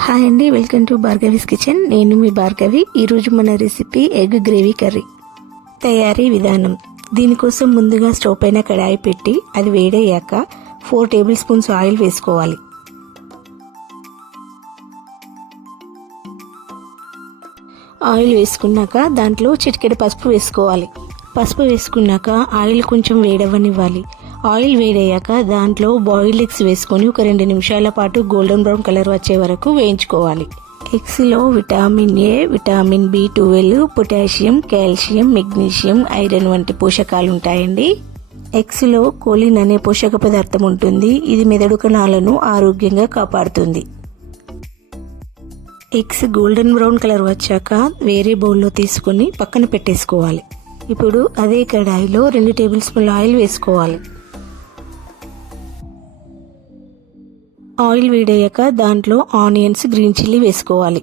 Hi అండి, welcome to Bhargavi's kitchen. నేను మీ భార్గవి. ఈరోజు మన రెసిపీ ఎగ్ గ్రేవీ కర్రీ. తయారీ విధానం: దీనికోసం ముందుగా స్టవ్ పైన కడాయి పెట్టి అది వేడయ్యాక 4 టేబుల్ స్పూన్స్ ఆయిల్ వేసుకోవాలి. ఆయిల్ వేసుకున్నాక దాంట్లో చిటికెడు పసుపు వేసుకోవాలి. పసుపు వేసుకున్నాక ఆయిల్ కొంచెం వేడవనివ్వాలి. ఆయిల్ వేడయ్యాక దాంట్లో బాయిల్డ్ ఎగ్స్ వేసుకొని ఒక 2 నిమిషాల పాటు గోల్డెన్ బ్రౌన్ కలర్ వచ్చే వరకు వేయించుకోవాలి. ఎగ్స్లో vitamin A, vitamin B12, potassium, calcium, magnesium, iron వంటి పోషకాలు ఉంటాయండి. ఎగ్స్లో కోలిన్ అనే పోషక పదార్థం ఉంటుంది. ఇది మెదడు కణాలను ఆరోగ్యంగా కాపాడుతుంది. ఎగ్స్ గోల్డెన్ బ్రౌన్ కలర్ వచ్చాక వేరే బౌల్లో తీసుకొని పక్కన పెట్టేసుకోవాలి. ఇప్పుడు అదే కడాయిలో 2 టేబుల్ స్పూన్ల ఆయిల్ వేసుకోవాలి. ఆయిల్ వేడయ్యాక దాంట్లో ఆనియన్స్, గ్రీన్ చిల్లీ వేసుకోవాలి.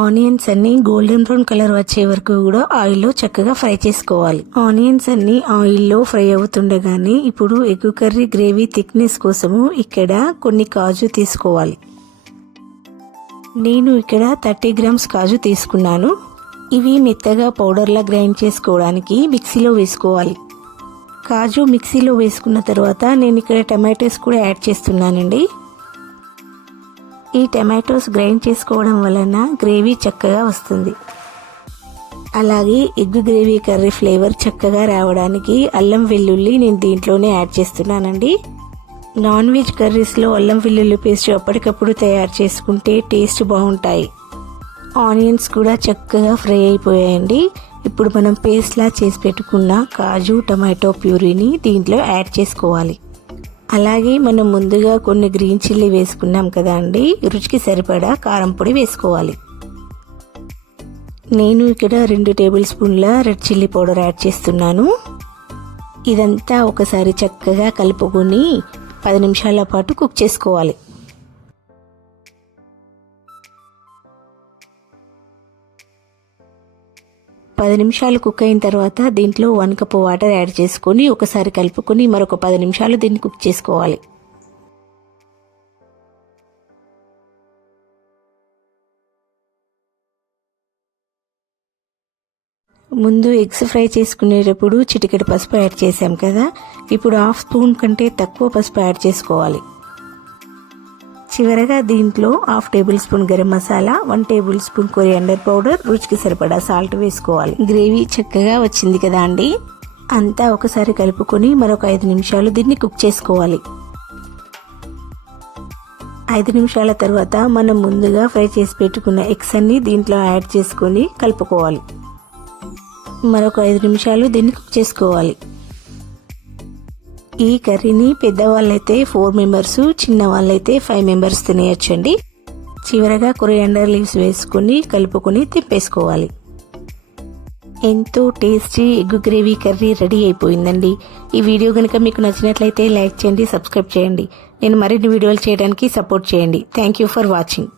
ఆనియన్స్ అన్ని గోల్డెన్ బ్రౌన్ కలర్ వచ్చే వరకు కూడా ఆయిల్లో చక్కగా ఫ్రై చేసుకోవాలి. ఆనియన్స్ అన్ని ఆయిల్లో ఫ్రై అవుతుండగానే ఇప్పుడు ఎగ్ కర్రీ గ్రేవీ థిక్నెస్ కోసము ఇక్కడ కొన్ని కాజు తీసుకోవాలి. నేను ఇక్కడ 30 గ్రామ్స్ కాజు తీసుకున్నాను. ఇవి మెత్తగా పౌడర్లా గ్రైండ్ చేసుకోవడానికి మిక్సీలో వేసుకోవాలి. కాజు మిక్సీలో వేసుకున్న తర్వాత నేను ఇక్కడ టమాటోస్ కూడా యాడ్ చేస్తున్నానండి. ఈ టమాటోస్ గ్రైండ్ చేసుకోవడం వలన గ్రేవీ చక్కగా వస్తుంది. అలాగే ఎగ్ గ్రేవీ కర్రీ ఫ్లేవర్ చక్కగా రావడానికి అల్లం వెల్లుల్లి నేను దీంట్లోనే యాడ్ చేస్తున్నానండి. నాన్ వెజ్ కర్రీస్లో అల్లం వెల్లుల్లి పేస్ట్ అప్పటికప్పుడు తయారు చేసుకుంటే టేస్ట్ బాగుంటాయి. ఆనియన్స్ కూడా చక్కగా ఫ్రై అయిపోయాయండి. ఇప్పుడు మనం పేస్ట్లా చేసి పెట్టుకున్న కాజు, టమాటో ప్యూరీని దీంట్లో యాడ్ చేసుకోవాలి. అలాగే మనం ముందుగా కొన్ని గ్రీన్ చిల్లీ వేసుకున్నాం కదా అండి, రుచికి సరిపడా కారం పొడి వేసుకోవాలి. నేను ఇక్కడ 2 టేబుల్ స్పూన్ల రెడ్ చిల్లీ పౌడర్ యాడ్ చేస్తున్నాను. ఇదంతా ఒకసారి చక్కగా కలుపుకొని 10 నిమిషాల పాటు కుక్ చేసుకోవాలి. పది నిమిషాలు కుక్ అయిన తర్వాత దీంట్లో 1 కప్ వాటర్ యాడ్ చేసుకొని ఒకసారి కలుపుకొని మరొక 10 నిమిషాలు దీన్ని కుక్ చేసుకోవాలి. ముందు ఎగ్స్ ఫ్రై చేసుకునేటప్పుడు చిటికెడు పసుపు యాడ్ చేసాం కదా, ఇప్పుడు 1/2 స్పూన్ కంటే తక్కువ పసుపు యాడ్ చేసుకోవాలి. చివరగా దీంట్లో 1/2 table spoon garam masala, 1 table spoon coriander powder, రుచికి సరిపడా సాల్ట్ వేసుకోవాలి. గ్రేవీ చక్కగా వచ్చింది కదా అండి. అంతా ఒకసారి కలుపుకొని మరొక 5 నిమిషాలు దీన్ని కుక్ చేసుకోవాలి. 5 నిమిషాల తర్వాత మనం ముందుగా ఫ్రై చేసి పెట్టుకున్న ఎగ్స్ అన్ని దీంట్లో యాడ్ చేసుకొని కలుపుకోవాలి. మరొక 5 నిమిషాలు దీన్ని కుక్ చేసుకోవాలి. ఈ కర్రీని పెద్దవాళ్ళైతే 4 మెంబర్స్, చిన్న వాళ్ళైతే 5 మెంబర్స్ తినేయచ్చండి. చివరగా కొరియాండర్ లీవ్స్ వేసుకుని కలుపుకొని తిప్పేసుకోవాలి. ఎంతో tasty egg gravy curry ready అయిపోయిందండి. ఈ వీడియో కనుక మీకు నచ్చినట్లయితే లైక్ చేయండి, సబ్స్క్రైబ్ చేయండి. నేను మరిన్ని వీడియోలు చేయడానికి సపోర్ట్ చేయండి. Thank you for watching.